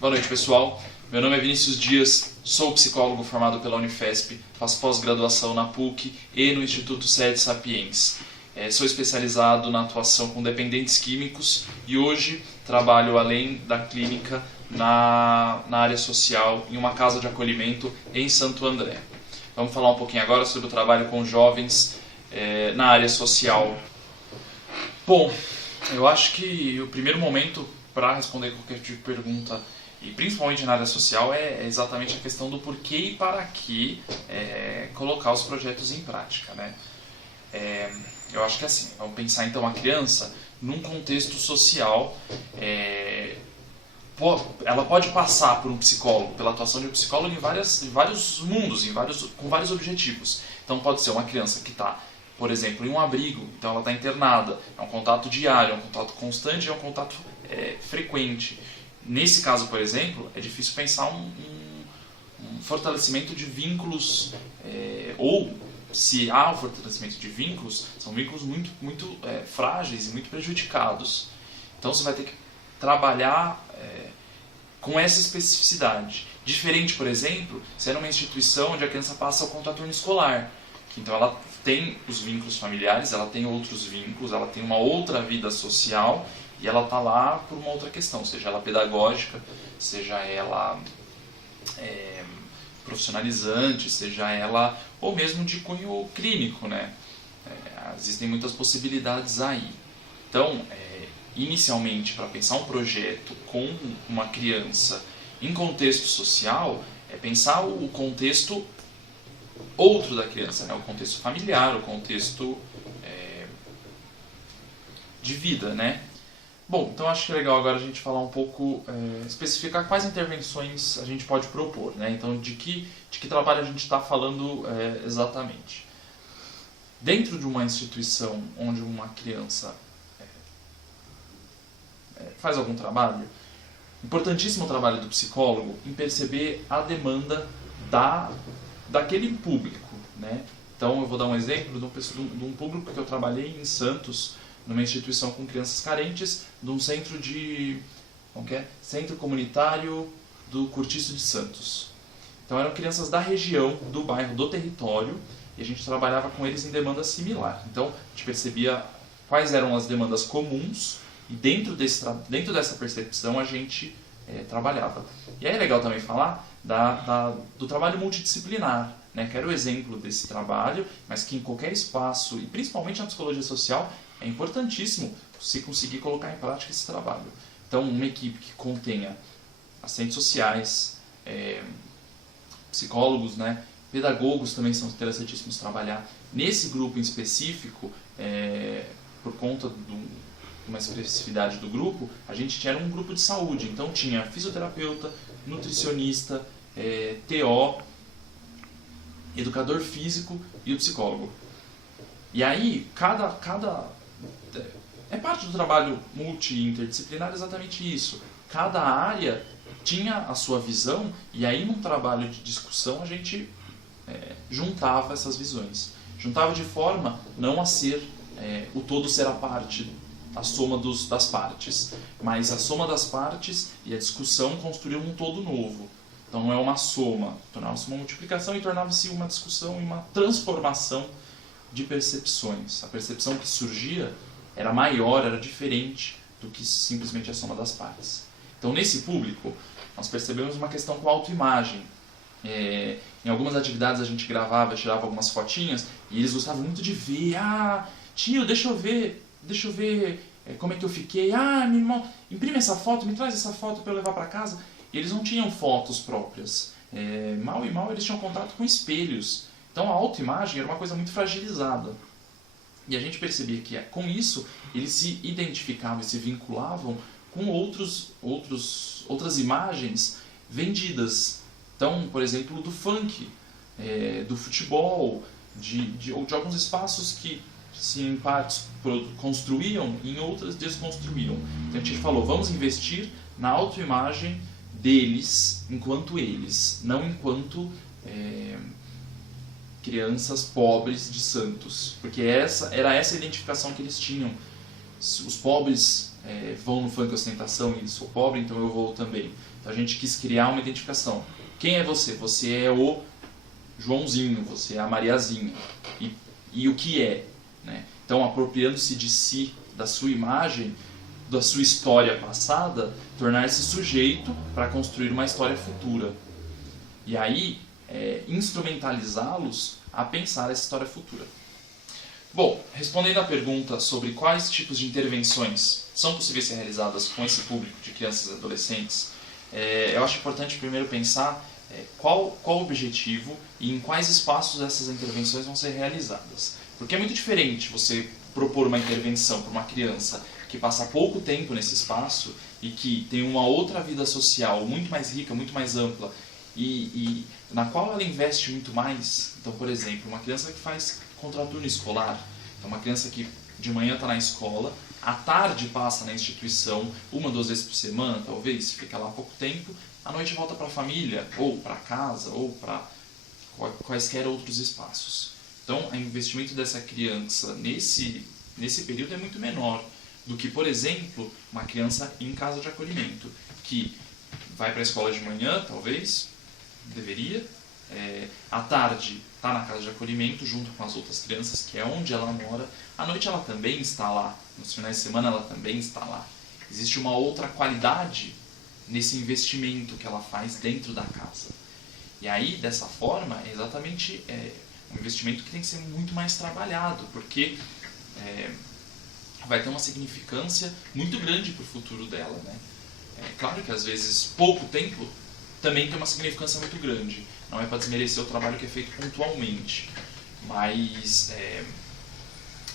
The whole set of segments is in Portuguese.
Boa noite, pessoal. Meu nome é Vinícius Dias, sou psicólogo formado pela Unifesp, faço pós-graduação na PUC e no Instituto Sede Sapiens. Sou especializado na atuação com dependentes químicos e hoje trabalho além da clínica na área social, em uma casa de acolhimento em Santo André. Vamos falar um pouquinho agora sobre o trabalho com jovens na área social. Bom, eu acho que o primeiro momento para responder qualquer tipo de pergunta, e principalmente na área social, é exatamente a questão do porquê e para que colocar os projetos em prática, né? Eu acho que assim, vamos pensar então a criança num contexto social, ela pode passar por um psicólogo, pela atuação de um psicólogo em vários mundos, com vários objetivos. Então pode ser uma criança que está, por exemplo, em um abrigo, então ela está internada, é um contato diário, é um contato constante, é um contato frequente. Nesse caso, por exemplo, é difícil pensar um fortalecimento de vínculos, ou se há um fortalecimento de vínculos, são vínculos muito frágeis e muito prejudicados. Então você vai ter que trabalhar com essa especificidade. Diferente, por exemplo, se é numa instituição onde a criança passa o contraturno escolar. Então ela tem os vínculos familiares, ela tem outros vínculos, ela tem uma outra vida social e ela está lá por uma outra questão, seja ela pedagógica, seja ela profissionalizante, seja ela ou mesmo de cunho clínico, né? Existem muitas possibilidades aí. Então, inicialmente, para pensar um projeto com uma criança em contexto social, é pensar o contexto outro da criança, né? O contexto familiar, o contexto de vida, né? Bom, então acho que é legal agora a gente falar um pouco, especificar quais intervenções a gente pode propor, né? Então, de que trabalho a gente está falando exatamente. Dentro de uma instituição onde uma criança faz algum trabalho, importantíssimo o trabalho do psicólogo em perceber a demanda daquele público, né? Então, eu vou dar um exemplo de um público que eu trabalhei em Santos, numa instituição com crianças carentes, de um Centro Comunitário do Cortiço de Santos. Então eram crianças da região, do bairro, do território, e a gente trabalhava com eles em demanda similar. Então a gente percebia quais eram as demandas comuns, e dentro dessa percepção a gente trabalhava. E aí é legal também falar do trabalho multidisciplinar, né? Que era o exemplo desse trabalho, mas que em qualquer espaço, e principalmente na psicologia social, é importantíssimo você conseguir colocar em prática esse trabalho. Então, uma equipe que contenha assistentes sociais, psicólogos, né, pedagogos também são interessantíssimos trabalhar. Nesse grupo em específico, por conta de uma especificidade do grupo, a gente tinha um grupo de saúde. Então, tinha fisioterapeuta, nutricionista, TO, educador físico e o psicólogo. E aí, é parte do trabalho multi-interdisciplinar exatamente isso. Cada área tinha a sua visão e aí num trabalho de discussão a gente juntava essas visões. Juntava de forma não a ser o todo ser a parte, a soma das partes, mas a soma das partes e a discussão construiu um todo novo. Então não é uma soma, tornava-se uma multiplicação e tornava-se uma discussão e uma transformação de percepções. A percepção que surgia era maior, era diferente do que simplesmente a soma das partes. Então, nesse público, nós percebemos uma questão com autoimagem. Em algumas atividades a gente gravava, tirava algumas fotinhas, e eles gostavam muito de ver. Tio, deixa eu ver como é que eu fiquei. Meu irmão, imprime essa foto, me traz essa foto para eu levar para casa. E eles não tinham fotos próprias. Mal e mal eles tinham contato com espelhos. Então a autoimagem era uma coisa muito fragilizada. E a gente percebia que com isso eles se identificavam e se vinculavam com outras imagens vendidas. Então, por exemplo, do funk, do futebol, de alguns espaços que se em partes construíam e em outras desconstruíam. Então a gente falou, vamos investir na autoimagem deles enquanto eles, não enquanto crianças pobres de Santos, porque era essa identificação que eles tinham. Os pobres vão no funk ostentação e sou pobre, então eu vou também. Então a gente quis criar uma identificação. Quem é você? Você é o Joãozinho, você é a Mariazinha. E o que é? Né? Então, apropriando-se de si, da sua imagem, da sua história passada, tornar-se sujeito para construir uma história futura. E aí, instrumentalizá-los a pensar essa história futura. Bom, respondendo à pergunta sobre quais tipos de intervenções são possíveis ser realizadas com esse público de crianças e adolescentes, eu acho importante primeiro pensar qual o objetivo e em quais espaços essas intervenções vão ser realizadas. Porque é muito diferente você propor uma intervenção para uma criança que passa pouco tempo nesse espaço e que tem uma outra vida social muito mais rica, muito mais ampla e na qual ela investe muito mais. Então, por exemplo, uma criança que faz contraturno escolar, então uma criança que de manhã está na escola, à tarde passa na instituição, 1 ou 2 vezes por semana, talvez, fica lá há pouco tempo, à noite volta para a família, ou para casa, ou para quaisquer outros espaços. Então, o investimento dessa criança nesse período é muito menor do que, por exemplo, uma criança em casa de acolhimento, que vai para a escola de manhã, talvez, deveria, à tarde está na casa de acolhimento junto com as outras crianças, que é onde ela mora, à noite ela também está lá, nos finais de semana ela também está lá. Existe uma outra qualidade nesse investimento que ela faz dentro da casa. E aí, dessa forma, é exatamente um investimento que tem que ser muito mais trabalhado, porque vai ter uma significância muito grande para o futuro dela, né? Claro que às vezes pouco tempo também tem uma significância muito grande. Não é para desmerecer o trabalho que é feito pontualmente, mas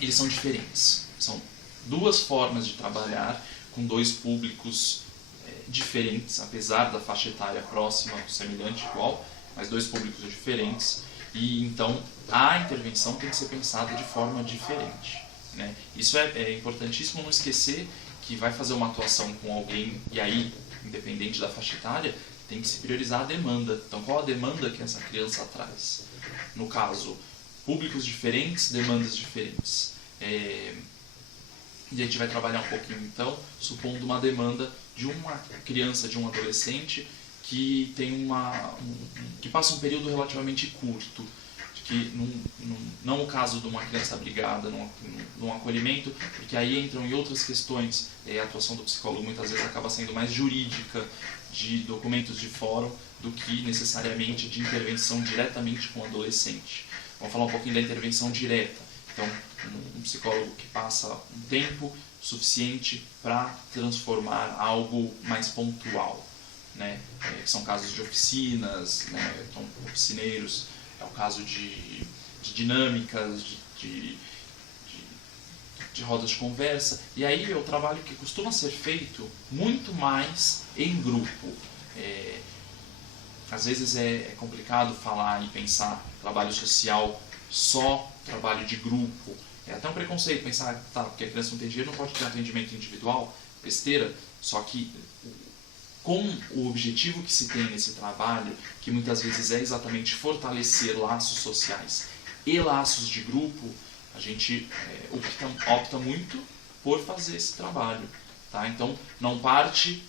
eles são diferentes. São 2 formas de trabalhar com 2 públicos diferentes, apesar da faixa etária próxima, semelhante, igual, mas 2 públicos diferentes. E então a intervenção tem que ser pensada de forma diferente, né? Isso é importantíssimo não esquecer que vai fazer uma atuação com alguém, e aí, independente da faixa etária, tem que se priorizar a demanda. Então, qual a demanda que essa criança traz? No caso, públicos diferentes, demandas diferentes. E a gente vai trabalhar um pouquinho, então, supondo uma demanda de uma criança, de um adolescente que tem que passa um período relativamente curto, que não o caso de uma criança abrigada num acolhimento, porque aí entram em outras questões, a atuação do psicólogo muitas vezes acaba sendo mais jurídica, de documentos de fórum, do que necessariamente de intervenção diretamente com o adolescente. Vamos falar um pouquinho da intervenção direta. Então, um psicólogo que passa um tempo suficiente para transformar algo mais pontual, né? Que são casos de oficinas, né? Então, oficineiros, é o caso de dinâmicas, de rodas de conversa. E aí é o trabalho que costuma ser feito muito mais em grupo. Às vezes é complicado falar e pensar trabalho social só trabalho de grupo. É até um preconceito pensar, porque a criança não tem dinheiro, não pode ter um atendimento individual, besteira. Só que com o objetivo que se tem nesse trabalho, que muitas vezes é exatamente fortalecer laços sociais e laços de grupo, a gente opta muito por fazer esse trabalho. Tá? Então, não parte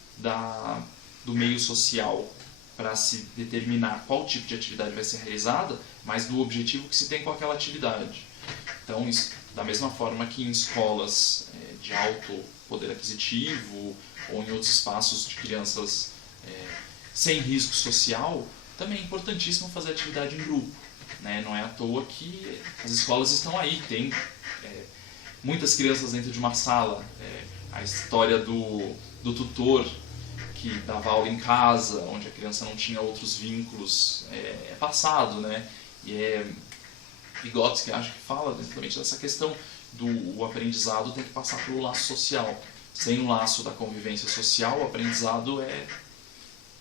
do meio social para se determinar qual tipo de atividade vai ser realizada, mas do objetivo que se tem com aquela atividade. Então, isso, da mesma forma que em escolas de alto poder aquisitivo ou em outros espaços de crianças sem risco social, também é importantíssimo fazer atividade em grupo. Né? Não é à toa que as escolas estão aí, tem muitas crianças dentro de uma sala. A história do tutor que dava aula em casa, onde a criança não tinha outros vínculos, é passado, né? E Vygotsky, acho que fala exatamente dessa questão do aprendizado tem que passar pelo laço social. Sem o laço da convivência social, o aprendizado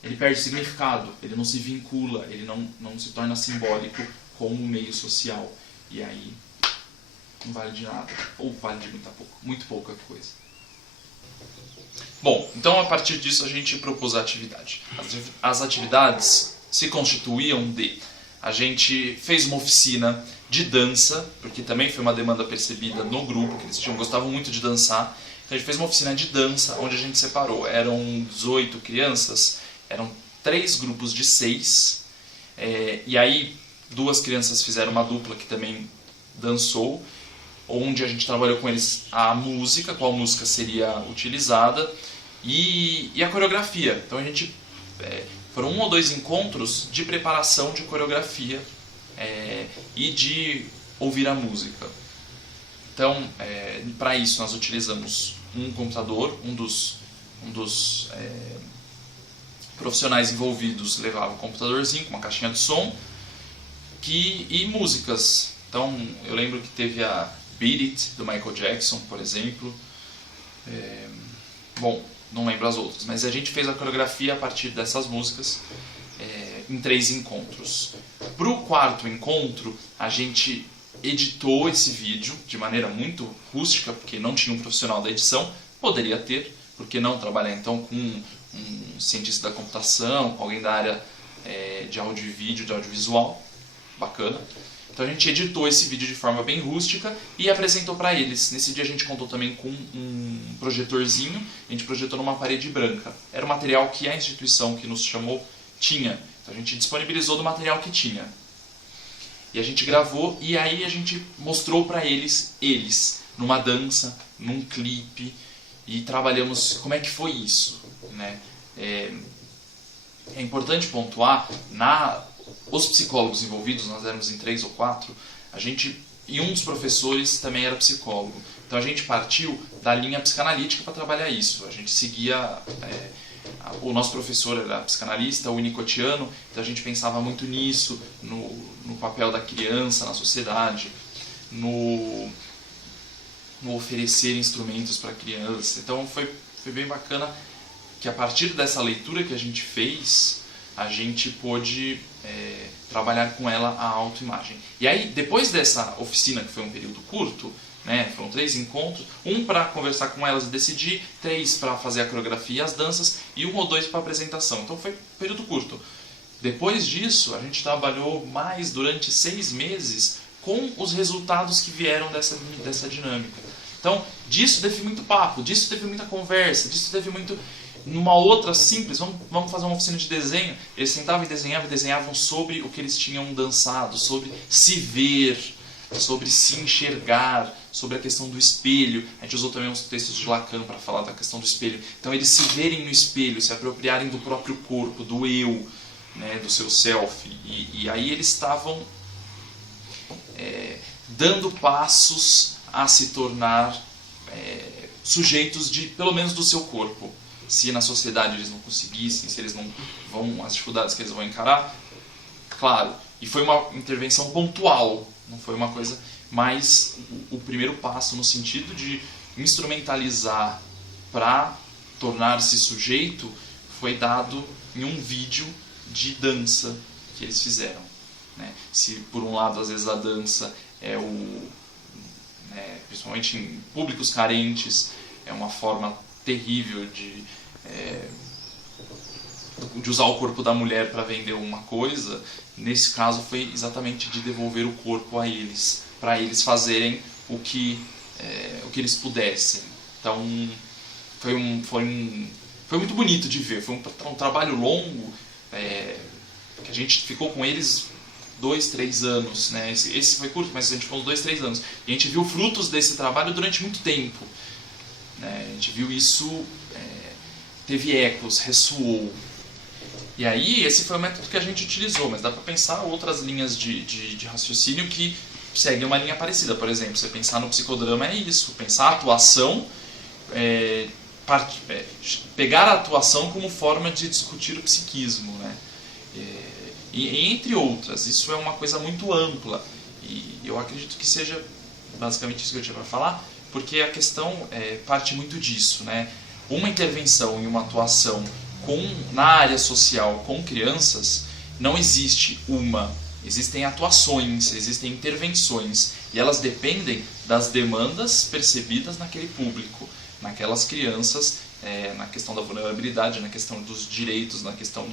ele perde significado, ele não se vincula, ele não se torna simbólico como um meio social. E aí não vale de nada, ou vale de muito pouca coisa. Bom, então a partir disso a gente propôs a atividade. As atividades se constituíam a gente fez uma oficina de dança, porque também foi uma demanda percebida no grupo, que eles gostavam muito de dançar. Então a gente fez uma oficina de dança, onde a gente separou. Eram 18 crianças, eram 3 grupos de 6. E aí 2 crianças fizeram uma dupla que também dançou, onde a gente trabalhou com eles a música, qual música seria utilizada, e a coreografia. Então a gente foram 1 ou 2 encontros de preparação de coreografia e de ouvir a música. Então, para isso nós utilizamos um computador, um dos profissionais envolvidos levava um computadorzinho com uma caixinha de som e músicas. Então eu lembro que teve a Beat It, do Michael Jackson, por exemplo. Bom, não lembro as outras, mas a gente fez a coreografia a partir dessas músicas em 3 encontros. Para o 4º encontro, a gente editou esse vídeo de maneira muito rústica, porque não tinha um profissional da edição, poderia ter, por que não trabalhar então com um cientista da computação, com alguém da área de áudio e vídeo, de audiovisual, bacana. Então a gente editou esse vídeo de forma bem rústica e apresentou para eles. Nesse dia a gente contou também com um projetorzinho, a gente projetou numa parede branca. Era o material que a instituição que nos chamou tinha, então a gente disponibilizou do material que tinha. E a gente gravou e aí a gente mostrou para eles, numa dança, num clipe, e trabalhamos como é que foi isso, né? É importante pontuar, os psicólogos envolvidos, nós éramos em 3 ou 4, e um dos professores também era psicólogo. Então a gente partiu da linha psicanalítica para trabalhar isso. A gente seguia, o nosso professor era psicanalista, o winnicottiano, então a gente pensava muito nisso, no papel da criança na sociedade, no oferecer instrumentos para a criança. Então foi bem bacana que a partir dessa leitura que a gente fez, a gente pôde trabalhar com ela a autoimagem. E aí, depois dessa oficina, que foi um período curto, né, foram 3 encontros, 1 para conversar com elas e decidir, 3 para fazer a coreografia e as danças, e 1 ou 2 para apresentação. Então foi um período curto. Depois disso, a gente trabalhou mais durante 6 meses com os resultados que vieram dessa dinâmica. Então, disso teve muito papo, disso teve muita conversa, disso teve muito... Numa outra simples, vamos fazer uma oficina de desenho. Eles sentavam e desenhavam sobre o que eles tinham dançado, sobre se ver, sobre se enxergar, sobre a questão do espelho. A gente usou também uns textos de Lacan para falar da questão do espelho. Então eles se verem no espelho, se apropriarem do próprio corpo, do eu, né, do seu self. E aí eles estavam dando passos a se tornar sujeitos pelo menos do seu corpo. Se na sociedade eles não conseguissem, se eles não vão, as dificuldades que eles vão encarar, claro. E foi uma intervenção pontual, não foi uma coisa, mas o primeiro passo no sentido de instrumentalizar para tornar-se sujeito foi dado em um vídeo de dança que eles fizeram, né? Se por um lado às vezes a dança principalmente em públicos carentes, é uma forma terrível de usar o corpo da mulher para vender uma coisa, nesse caso foi exatamente de devolver o corpo a eles, para eles fazerem o que eles pudessem. Então foi muito bonito de ver, foi um trabalho longo, que a gente ficou com eles 2, 3 anos, né? Esse foi curto, mas a gente ficou 2, 3 anos. E a gente viu frutos desse trabalho durante muito tempo, né? A gente viu isso, teve ecos, ressoou. E aí, esse foi o método que a gente utilizou, mas dá para pensar outras linhas de raciocínio que seguem uma linha parecida. Por exemplo, você pensar no psicodrama é isso, pensar a atuação, pegar a atuação como forma de discutir o psiquismo, né? E entre outras, isso é uma coisa muito ampla, e eu acredito que seja basicamente isso que eu tinha para falar, porque a questão parte muito disso, né? Uma intervenção e uma atuação na área social com crianças, não existe existem atuações, existem intervenções, e elas dependem das demandas percebidas naquele público, naquelas crianças, na questão da vulnerabilidade, na questão dos direitos, na questão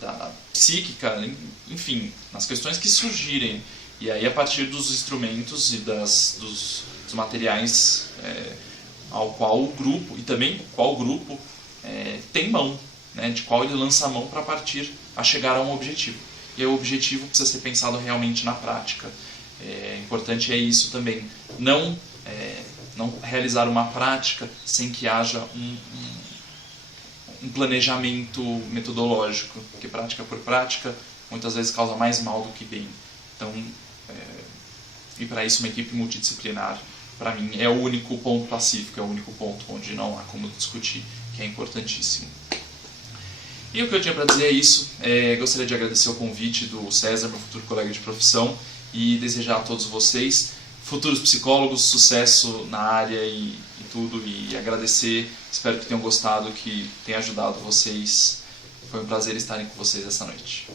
da psíquica, enfim, nas questões que surgirem. E aí, a partir dos instrumentos e dos materiais ao qual o grupo, e também qual grupo tem mão, né, de qual ele lança a mão para partir a chegar a um objetivo. E aí o objetivo precisa ser pensado realmente na prática. Importante é isso também, não realizar uma prática sem que haja um planejamento metodológico, porque prática por prática muitas vezes causa mais mal do que bem. Então, e para isso uma equipe multidisciplinar, para mim, é o único ponto pacífico, é o único ponto onde não há como discutir, que é importantíssimo. E o que eu tinha para dizer é isso. Gostaria de agradecer o convite do César, meu futuro colega de profissão, e desejar a todos vocês, futuros psicólogos, sucesso na área e tudo, e agradecer, espero que tenham gostado, que tenha ajudado vocês. Foi um prazer estarem com vocês essa noite.